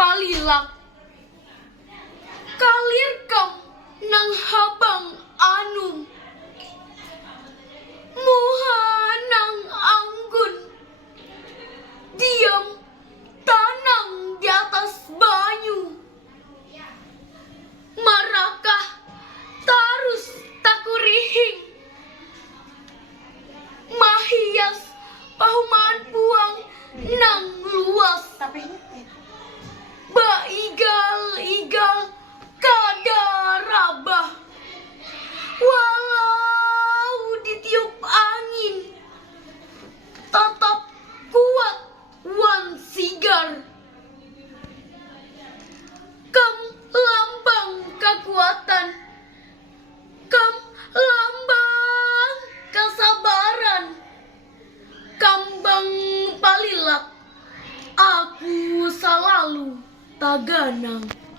palilak kalir kam nang habang anum muha nang anggun diam tanang di atas banyu marakah tarus takurihing mahias pahumaan puang nang luas ba igal kada rabah walau ditiup angin tetap kuat wan sigar kam lambang kekuatan kam lambang kesabaran kambang palilak aku selalu taganang.